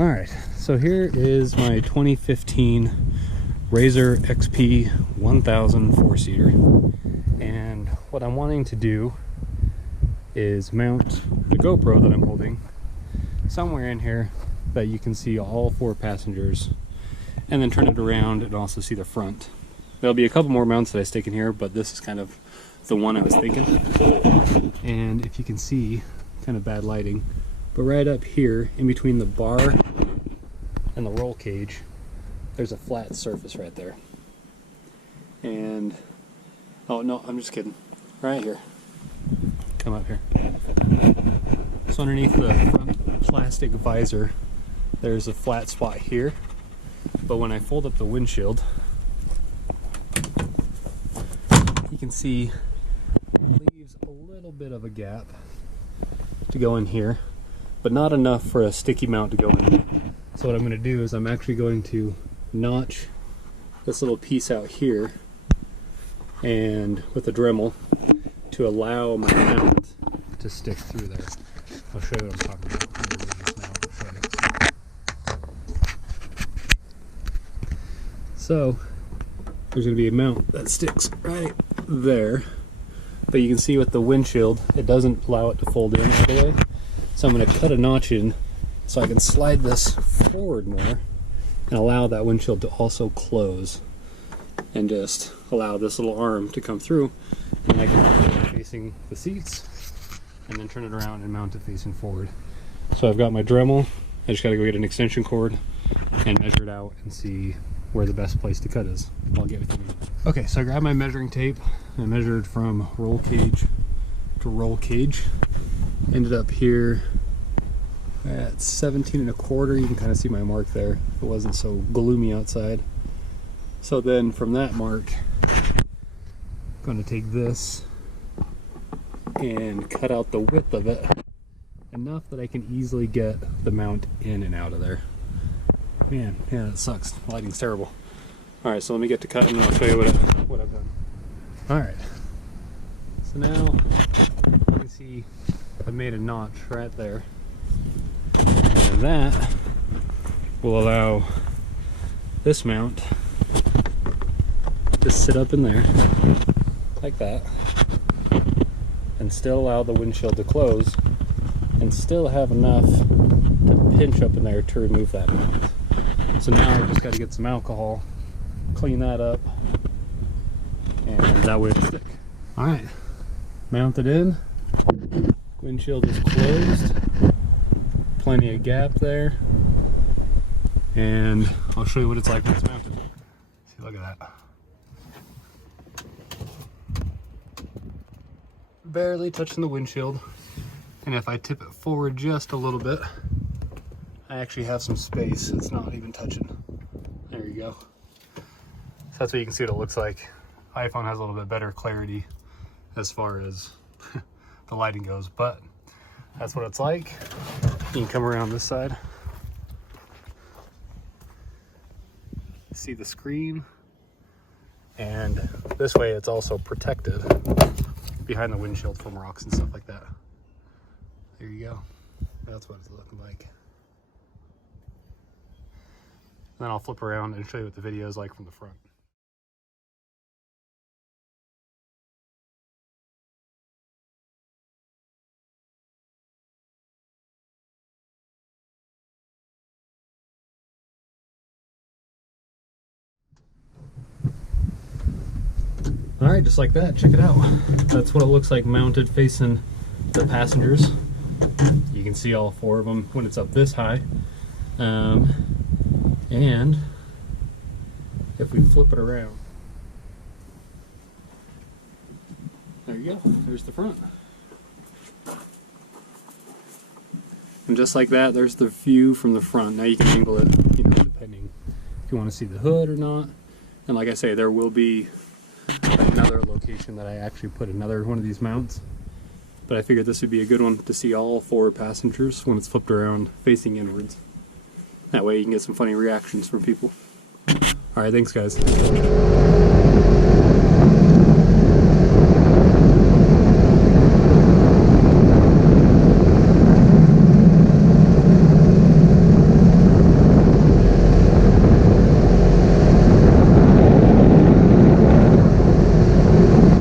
Alright, so here is my 2015 RZR XP 1000 4-seater, and what I'm wanting to do is mount the GoPro that I'm holding somewhere in here that you can see all 4 passengers, and then turn it around and also see the front. There'll be a couple more mounts that I stick in here, but this is kind of the one I was thinking. And if you can see, kind of bad lighting, but right up here in between the bar and the roll cage, there's a flat surface right there. And oh no, I'm just kidding. Right here. Come up here. So underneath the front plastic visor, there's a flat spot here. But when I fold up the windshield, you can see it leaves a little bit of a gap to go in here, but not enough for a sticky mount to go in. So what I'm going to do is I'm actually going to notch this little piece out here and with a Dremel to allow my mount to stick through there. I'll show you what I'm talking about. So there's going to be a mount that sticks right there, but you can see with the windshield it doesn't allow it to fold in all the way. So I'm going to cut a notch in so I can slide this forward more and allow that windshield to also close, and just allow this little arm to come through, and I can mount it facing the seats and then turn it around and mount it facing forward. So I've got my Dremel. I just got to go get an extension cord and measure it out and see where the best place to cut is. I'll get with you. Okay, so I grabbed my measuring tape and measured from roll cage to roll cage. Ended up here at 17 1/4. You can kind of see my mark there. It wasn't so gloomy outside. So then from that mark, I'm going to take this and cut out the width of it enough that I can easily get the mount in and out of there. Man, yeah, that sucks. The lighting's terrible. Alright, so let me get to cutting and I'll show you what I've done. Alright, so now you can see I've made a notch right there. And that will allow this mount to sit up in there, like that, and still allow the windshield to close, and still have enough to pinch up in there to remove that mount. So now I just got to get some alcohol, clean that up, and that way it'll stick. Alright, mounted in, windshield is closed, plenty of gap there, and I'll show you what it's like when it's mounted. See, look at that. Barely touching the windshield, and if I tip it forward just a little bit, I actually have some space. It's not even touching. There you go. So that's what you can see what it looks like. iPhone has a little bit better clarity as far as the lighting goes, but that's what it's like. You can come around this side. See the screen, and this way it's also protected behind the windshield from rocks and stuff like that. There you go. That's what it's looking like. Then I'll flip around and show you what the video is like from the front. Alright, just like that, check it out. That's what it looks like mounted facing the passengers. You can see all 4 of them when it's up this high. And if we flip it around, there you go, there's the front. And just like that, there's the view from the front. Now you can angle it, you know, depending if you want to see the hood or not. And like I say, there will be another location that I actually put another one of these mounts. But I figured this would be a good one to see all 4 passengers when it's flipped around facing inwards. That way you can get some funny reactions from people. Alright, thanks guys.